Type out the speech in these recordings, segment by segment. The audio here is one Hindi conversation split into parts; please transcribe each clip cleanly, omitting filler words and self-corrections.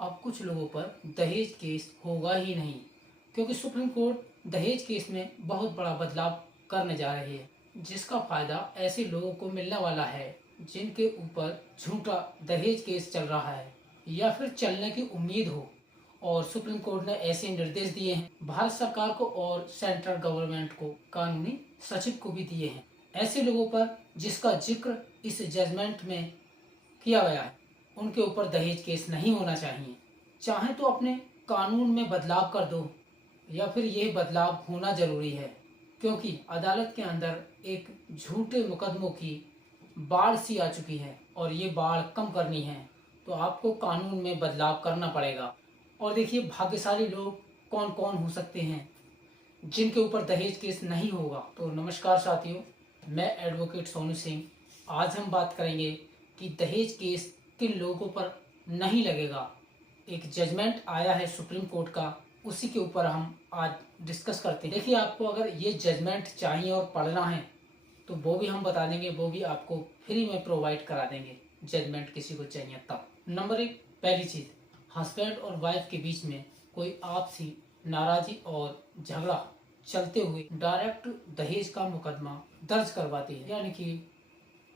अब कुछ लोगों पर दहेज केस होगा ही नहीं, क्योंकि सुप्रीम कोर्ट दहेज केस में बहुत बड़ा बदलाव करने जा रही है, जिसका फायदा ऐसे लोगों को मिलने वाला है जिनके ऊपर झूठा दहेज केस चल रहा है या फिर चलने की उम्मीद हो। और सुप्रीम कोर्ट ने ऐसे निर्देश दिए हैं भारत सरकार को और सेंट्रल गवर्नमेंट को, कानूनी सचिव को भी दिए हैं। ऐसे लोगों पर जिसका जिक्र इस जजमेंट में किया गया है, उनके ऊपर दहेज केस नहीं होना चाहिए। चाहे तो अपने कानून में बदलाव कर दो, या फिर यह बदलाव होना जरूरी है, क्योंकि अदालत के अंदर एक झूठे मुकदमों की बाढ़ सी आ चुकी है और ये बाढ़ कम करनी है तो आपको कानून में बदलाव करना पड़ेगा। और देखिए, भाग्यशाली लोग कौन कौन हो सकते हैं जिनके ऊपर दहेज केस नहीं होगा। तो नमस्कार साथियों, मैं एडवोकेट सोनू सिंह। आज हम बात करेंगे कि दहेज केस किन लोगों पर नहीं लगेगा। एक जजमेंट आया है सुप्रीम कोर्ट का, उसी के ऊपर हम आज डिस्कस करते हैं। देखिए, आपको अगर ये जजमेंट चाहिए और पढ़ना है तो वो भी हम बता देंगे, वो भी आपको फ्री में प्रोवाइड करा देंगे। जजमेंट किसी को चाहिए तब। नंबर 1, पहली चीज, हस्बैंड और वाइफ के बीच में कोई आपसी नाराजगी और झगड़ा चलते हुए डायरेक्ट दहेज का मुकदमा दर्ज करवाती है, यानी कि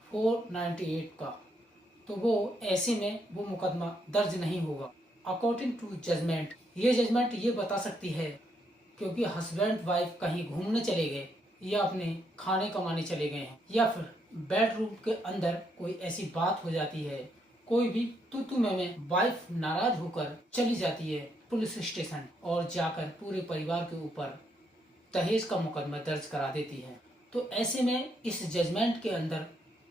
498 का, तो वो ऐसे में वो मुकदमा दर्ज नहीं होगा। अकॉर्डिंग टू जजमेंट, ये जजमेंट ये बता सकती है क्योंकि हस्बैंड वाइफ कहीं घूमने चले गए या अपने खाने कमाने चले गए हैं, या फिर बेडरूम के अंदर कोई ऐसी बात हो जाती है, कोई भी तू में वाइफ नाराज होकर चली जाती है पुलिस स्टेशन और जाकर पूरे परिवार के ऊपर दहेज का मुकदमा दर्ज करा देती है। तो ऐसे में इस जजमेंट के अंदर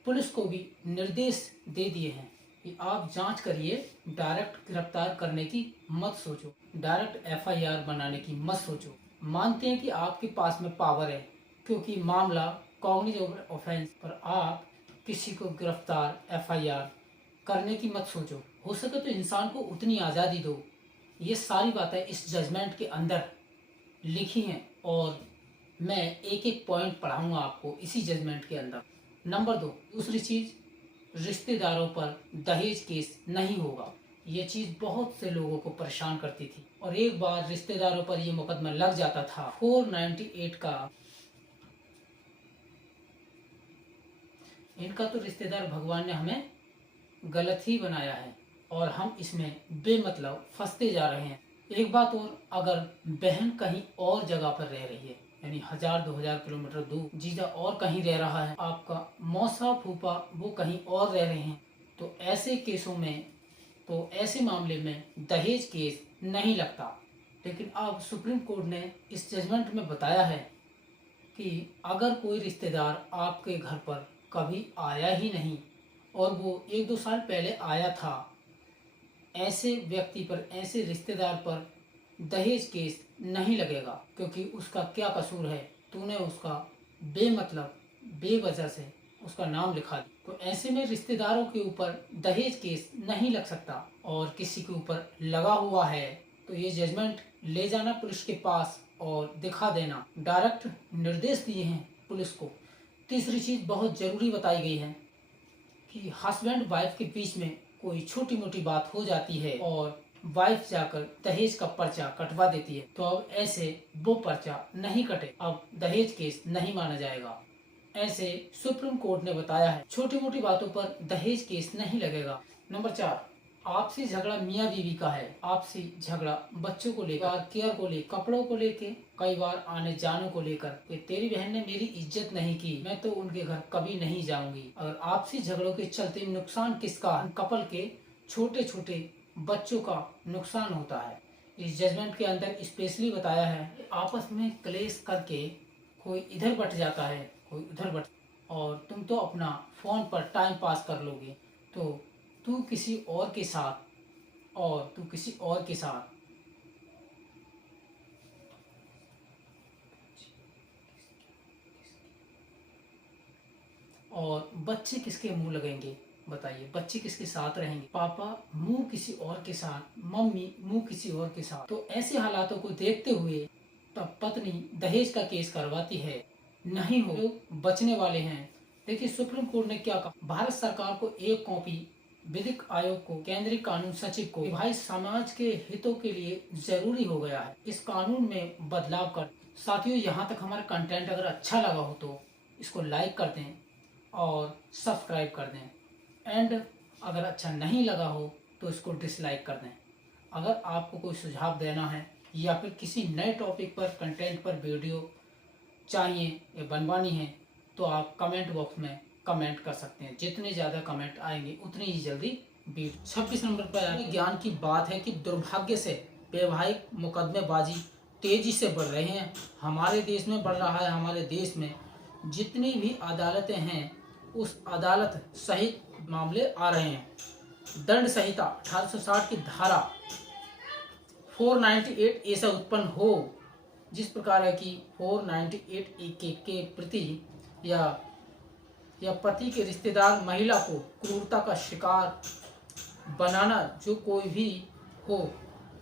पुलिस को भी निर्देश दे दिए हैं कि आप जांच करिए, डायरेक्ट गिरफ्तार करने की मत सोचो, डायरेक्ट एफआईआर बनाने की मत सोचो। मानते हैं कि आपके पास में पावर है, क्योंकि मामला कॉग्निजेबल ऑफेंस, पर आप किसी को गिरफ्तार एफआईआर करने की मत सोचो। हो सके तो इंसान को उतनी आज़ादी दो। ये सारी बातें इस जजमेंट के अंदर लिखी हैं और मैं एक एक पॉइंट पढ़ाऊंगा आपको इसी जजमेंट के अंदर। नंबर 2, दूसरी चीज, रिश्तेदारों पर दहेज केस नहीं होगा। ये चीज बहुत से लोगों को परेशान करती थी और एक बार रिश्तेदारों पर यह मुकदमा लग जाता था 498 का, इनका तो रिश्तेदार भगवान ने हमें गलत ही बनाया है और हम इसमें बेमतलब फंसते जा रहे हैं। एक बात और, अगर बहन कहीं और जगह पर रह रही है, यानी 1000-2000 किलोमीटर दूर जीजा और कहीं रह रहा है, आपका मौसा फूफा वो कहीं और रह रहे हैं, तो ऐसे केसों में, तो ऐसे मामले में दहेज केस नहीं लगता। लेकिन अब सुप्रीम कोर्ट ने इस जजमेंट में बताया है कि अगर कोई रिश्तेदार आपके घर पर कभी आया ही नहीं और वो 1-2 साल पहले आया था, ऐसे व्यक्ति पर, ऐसे रिश्तेदार पर दहेज केस नहीं लगेगा, क्योंकि उसका क्या कसूर है, तूने उसका बेमतलब बेवजह से उसका नाम लिखा दिया। तो ऐसे में रिश्तेदारों के ऊपर दहेज केस नहीं लग सकता, और किसी के ऊपर लगा हुआ है तो ये जजमेंट ले जाना पुलिस के पास और दिखा देना। डायरेक्ट निर्देश दिए हैं पुलिस को। तीसरी चीज बहुत जरूरी बताई गई है कि हस्बैंड वाइफ के बीच में कोई छोटी मोटी बात हो जाती है और वाइफ जाकर दहेज का पर्चा कटवा देती है, तो अब ऐसे वो पर्चा नहीं कटे, अब दहेज केस नहीं माना जाएगा। ऐसे सुप्रीम कोर्ट ने बताया है, छोटी मोटी बातों पर दहेज केस नहीं लगेगा। नंबर 4, आपसी झगड़ा मियाँ बीवी का है। आपसी झगड़ा बच्चों को लेकर, केयर को लेकर, कपड़ों को लेकर, कई बार आने जाने को लेकर कि तेरी बहन ने मेरी इज्जत नहीं की, मैं तो उनके घर कभी नहीं जाऊंगी। अगर आपसी झगड़ों के चलते नुकसान किसका? कपल के छोटे छोटे बच्चों का नुकसान होता है। इस जजमेंट के अंदर स्पेशली बताया है, आपस में क्लेश करके कोई इधर बट जाता है, कोई उधर बट, और तुम तो अपना फोन पर टाइम पास कर लोगे, तो तू किसी और के साथ, और तू किसी और के साथ और बच्चे किसके मुंह लगेंगे? बताइए, बच्चे किसके साथ रहेंगे? पापा मुंह किसी और के साथ, मम्मी मुंह किसी और के साथ। तो ऐसे हालातों को देखते हुए तब पत्नी दहेज का केस करवाती है। नहीं हो, लोग बचने वाले हैं। देखिए, सुप्रीम कोर्ट ने क्या कहा, भारत सरकार को एक कॉपी विधिक आयोग को केंद्रीय कानून सचिव को भाई समाज के हितों के लिए जरूरी हो गया है इस कानून में बदलाव कर। साथियों, यहाँ तक हमारा कंटेंट अगर अच्छा लगा हो तो इसको लाइक कर दें और सब्सक्राइब कर दें, एंड अगर अच्छा नहीं लगा हो तो इसको डिसलाइक कर दें। अगर आपको कोई सुझाव देना है या फिर किसी नए टॉपिक पर कंटेंट पर वीडियो चाहिए या बनवानी है तो आप कमेंट बॉक्स में कमेंट कर सकते हैं। जितने ज़्यादा कमेंट आएंगे उतनी ही जल्दी वीडियो। 26 नंबर पर ज्ञान की बात है कि दुर्भाग्य से वैवाहिक मुकदमेबाजी तेजी से बढ़ रहे हैं। हमारे देश में बढ़ रहा है। हमारे देश में जितनी भी अदालतें हैं उस अदालत सहित मामले आ रहे हैं। दंड संहिता 1860 की धारा 498 ऐसा उत्पन्न हो, जिस प्रकार है कि 498 के प्रति या पति के रिश्तेदार महिला को क्रूरता का शिकार बनाना, जो कोई भी हो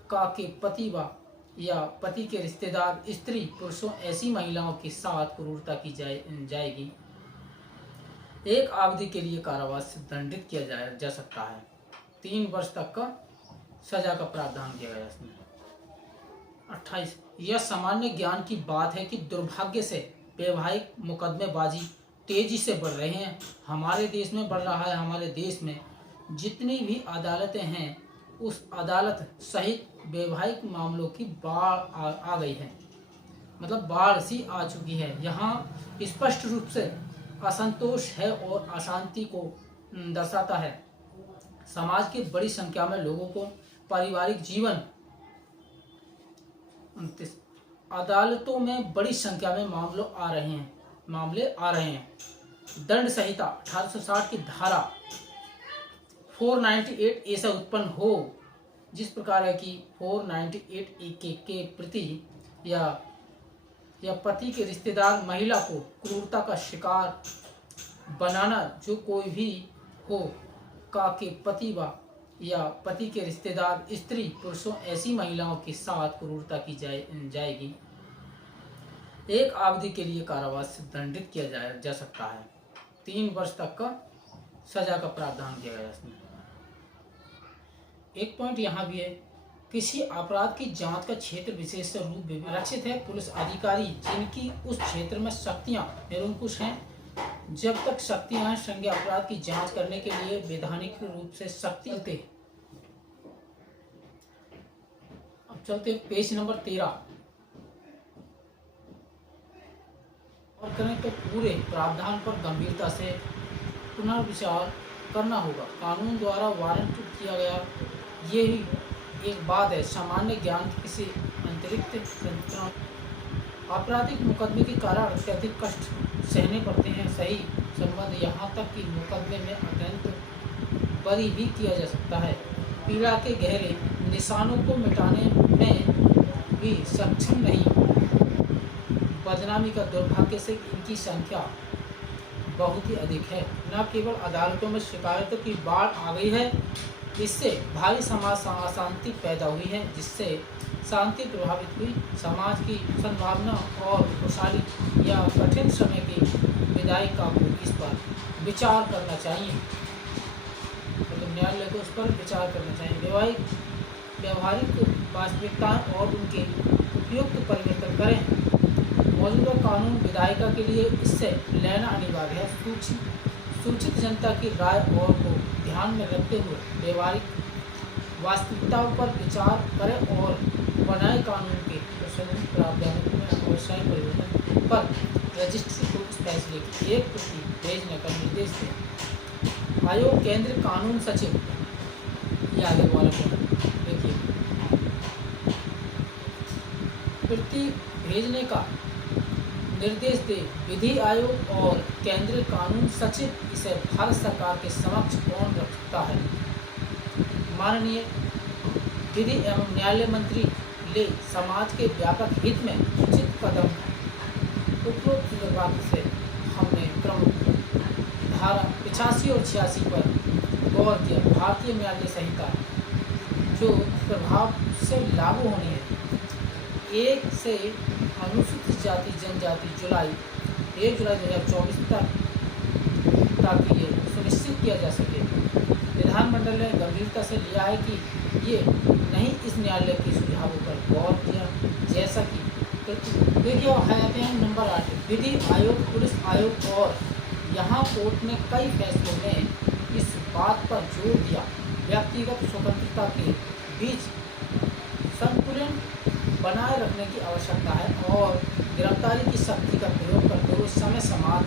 का के पति व या पति के रिश्तेदार स्त्री पुरुषों ऐसी महिलाओं के साथ क्रूरता की जाएगी। एक अवधि के लिए कारावास से दंडित किया जा सकता है। 3 वर्ष तक का सजा का प्रावधान किया गया इसमें। 28 यह सामान्य ज्ञान की बात है कि दुर्भाग्य से वैवाहिक मुकदमेबाजी तेजी से बढ़ रहे हैं। हमारे देश में बढ़ रहा है। हमारे देश में जितनी भी अदालतें हैं उस अदालत सहित वैवाहिक मामलों की बाढ़ आ गई है, मतलब बाढ़ सी आ चुकी है। यहाँ स्पष्ट रूप से असंतोष है और अशांति को दर्शाता है। समाज की बड़ी संख्या में लोगों को पारिवारिक जीवन 29 अदालतों में बड़ी संख्या में मामले आ रहे हैं। दंड संहिता 1860 की धारा 498 ऐसा उत्पन्न हो, जिस प्रकार है कि 498 के प्रति या पति के रिश्तेदार महिला को क्रूरता का शिकार बनाना, जो कोई भी हो का के पति व या पति के रिश्तेदार स्त्री पुरुषों ऐसी महिलाओं के साथ क्रूरता की जाएगी। एक अवधि के लिए कारावास से दंडित किया जा सकता है। 3 वर्ष तक का सजा का प्रावधान किया गया इसमें। एक पॉइंट यहाँ भी है, किसी अपराध की जांच का क्षेत्र विशेष रूप में आरक्षित है। पुलिस अधिकारी जिनकी उस क्षेत्र में शक्तियां निरंकुश हैं, जब तक शक्तियां हैं, संज्ञेय अपराध की जांच करने के लिए वैधानिक रूप से शक्ति होते हैं। अब चलते पेज नंबर 13 और करें तो पूरे प्रावधान पर गंभीरता से पुनर्विचार करना होगा। कानून द्वारा वारंट किया गया यही एक बात है। सामान्य ज्ञान किसी अतिरिक्त आपराधिक मुकदमे के कारण अत्यधिक कष्ट सहने पड़ते हैं। सही संबंध यहाँ तक कि मुकदमे में अत्यंत बरी भी किया जा सकता है। पीड़ा के गहरे निशानों को मिटाने में भी सक्षम नहीं। बदनामी का दुर्भाग्य से इनकी संख्या बहुत ही अधिक है। न केवल अदालतों में शिकायतों की बाढ़ आ गई है, इससे भारी समाज अशांति पैदा हुई है, जिससे शांति प्रभावित हुई। समाज की संभावना और खुशहाली या कठिन समय की विधायिका को इस पर विचार करना चाहिए, मतलब न्यायालय को इस पर विचार करना चाहिए। व्यवहारिक वास्तविकताएं और उनके उपयुक्त परिवर्तन करें। मौजूदा कानून विधायिका के लिए इससे लेना अनिवार्य है। सूचित जनता की राय और को ध्यान में रखते हुए व्यवहारिक वास्तविकताओं पर विचार करें और बनाए कानून के प्रावधानों में आवश्यक परिवर्तन पर रजिस्ट्री को इस फैसले की एक प्रति भेजने का निर्देश दें। आयोग केंद्रीय कानून सचिव ये आगे वाला देखिए, प्रति भेजने का निर्देश दे। विधि आयोग और केंद्रीय कानून सचिव इसे भारत सरकार के समक्ष कौन रखता है। माननीय विधि एवं न्यायालय मंत्री ले समाज के व्यापक हित में उचित कदम उपरोक्त बात से हमने प्रमुख धारा 85 और 86 पर गौर किया। भारतीय न्यायालय संहिता जो प्रभाव से लागू होनी है 1 से अनुसूचित जाति जनजाति 1 जुलाई 2024 तक, ताकि ये सुनिश्चित किया जा सके विधानमंडल ने गंभीरता से लिया है कि ये नहीं इस न्यायालय के सुझावों पर गौर किया, जैसा कि देखिए हयाते हैं नंबर 8 विधि आयोग, पुलिस आयोग और यहाँ कोर्ट ने कई फैसलों में इस बात पर जोर दिया व्यक्तिगत स्वतंत्रता के बीच संतुलन बनाए रखने की आवश्यकता है और गिरफ्तारी की शक्ति का प्रयोग करते हुए समय समान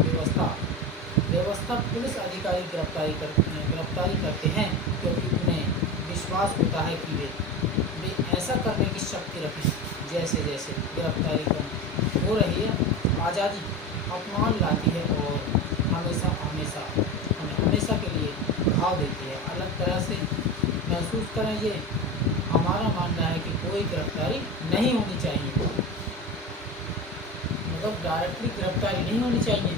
व्यवस्था पुलिस अधिकारी गिरफ्तारी करते हैं क्योंकि उन्हें विश्वास होता है कि वे ऐसा करने की शक्ति रखें। जैसे जैसे गिरफ्तारी कम हो रही है, आज़ादी अपमान लाती है और हमेशा के लिए घाव देती है। अलग तरह से महसूस करें, ये हमारा मानना है कि कोई गिरफ्तारी नहीं होनी चाहिए, मतलब डायरेक्टली गिरफ्तारी नहीं होनी चाहिए।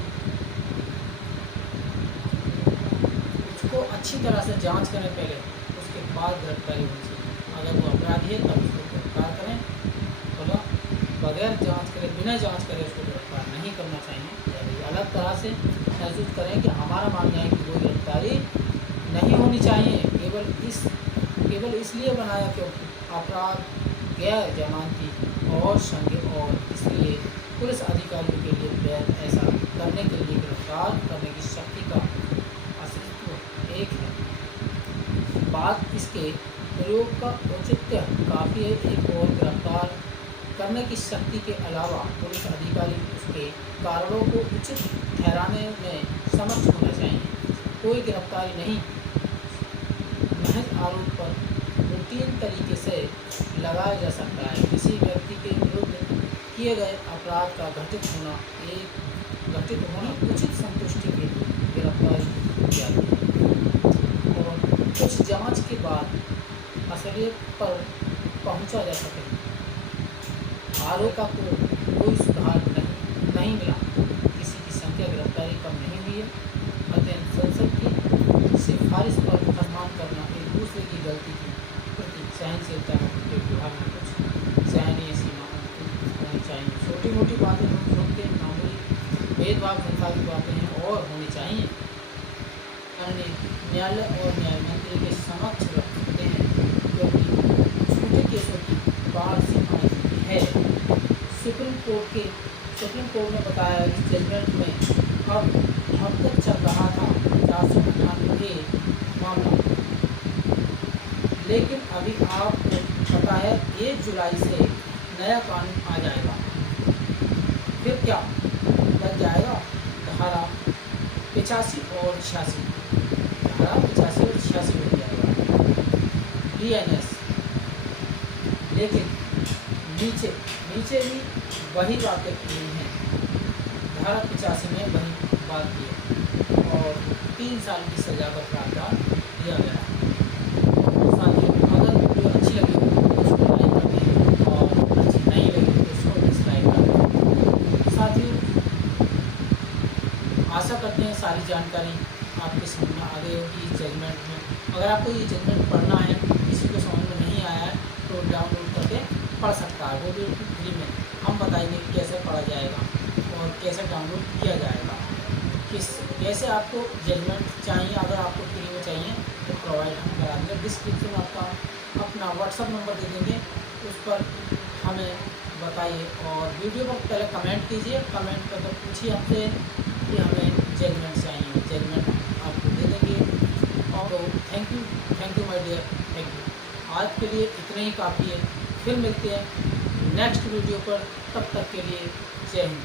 उसको अच्छी तरह से जांच करें पहले, उसके बाद गिरफ्तारी होनी चाहिए। अगर वो अपराधी है तब उसको गिरफ्तार करें, बोला बगैर जांच करे, बिना जांच करे उसको गिरफ्तार नहीं करना चाहिए। अलग तरह से महसूस करें कि हमारा मानना है कि कोई गिरफ्तारी नहीं होनी चाहिए, केवल इसलिए बनाया क्योंकि अपराध गैर जमानती और संज्ञेय और इसलिए पुलिस अधिकारियों के लिए वैध ऐसा करने के लिए गिरफ्तार करने की शक्ति का अस्तित्व एक है। बात इसके प्रयोग का औचित्य काफ़ी है। एक और गिरफ्तार करने की शक्ति के अलावा पुलिस अधिकारी उसके कारणों को उचित ठहराने में समर्थ होना चाहिए। कोई गिरफ्तारी नहीं महज आरोप पर रूटीन तरीके से लगाया जा सकता है। किसी व्यक्ति के विरुद्ध किए गए अपराध का घटित होना उचित संतुष्टि के गिरफ्तारी की जाती है और कुछ जांच के बाद असलियत पर पहुंचा जा सके। आरोप को कोई सुधार नहीं मिला, किसी की संख्या गिरफ्तारी कम नहीं हुई है। अध्ययन संसद की सिफारिश पर फरमान करना एक दूसरे की गलती की प्रति सहनशीलता के व्यवहार में कुछ सहनीय सीमा होनी चाहिए। छोटी मोटी बातें हम सुनते हैं, मामूली भेदभाव संसाधित बातें हैं और होनी चाहिए। अन्य न्यायालय और न्याय मंत्री के समक्ष रखते हैं क्योंकि छोटे केसों की बाढ़ सीमाएँ है। सुप्रीम कोर्ट ने बताया इस जजमेंट में अब तक चल रहा था 498 मामला, लेकिन अभी आपको पता है 1 जुलाई से नया कानून आ जाएगा। फिर क्या बन जाएगा? धारा 85 और 86 बन जाएगा DNS। लेकिन नीचे भी वही बातें की हैं। धारा 85 में वही बात की है और 3 साल की सजा का प्रावधान दिया गया है। साथियों, अगर वीडियो अच्छी लगी तो उसको लाइक कर दें और अच्छी नहीं लगी तो उसको डिसलाइक कर दें। साथियों, आशा करते हैं सारी जानकारी आपके समझ में आ गई होगी इस जजमेंट में। अगर आपको ये जजमेंट पढ़ना है, किसी को समझ में नहीं आया है तो डाउनलोड करके पढ़ सकता है, वो भी फ्री में। हम बताएंगे कि कैसे पढ़ा जाएगा और कैसे डाउनलोड किया जाएगा, कैसे आपको जजमेंट चाहिए। अगर आपको फ्री में चाहिए तो प्रोवाइड हम करा देंगे। डिस्क्रिप्शन में आपका अपना व्हाट्सअप नंबर दे देंगे, उस पर हमें बताइए और वीडियो पर पहले कमेंट कीजिए। कमेंट करके पूछिए हमसे कि हमें जजमेंट चाहिए, जजमेंट आपको दे देंगे। और thank you my dear, thank you. आज के लिए इतना ही काफ़ी है। फिर मिलते हैं नेक्स्ट वीडियो पर, तब तक के लिए जय हिंद।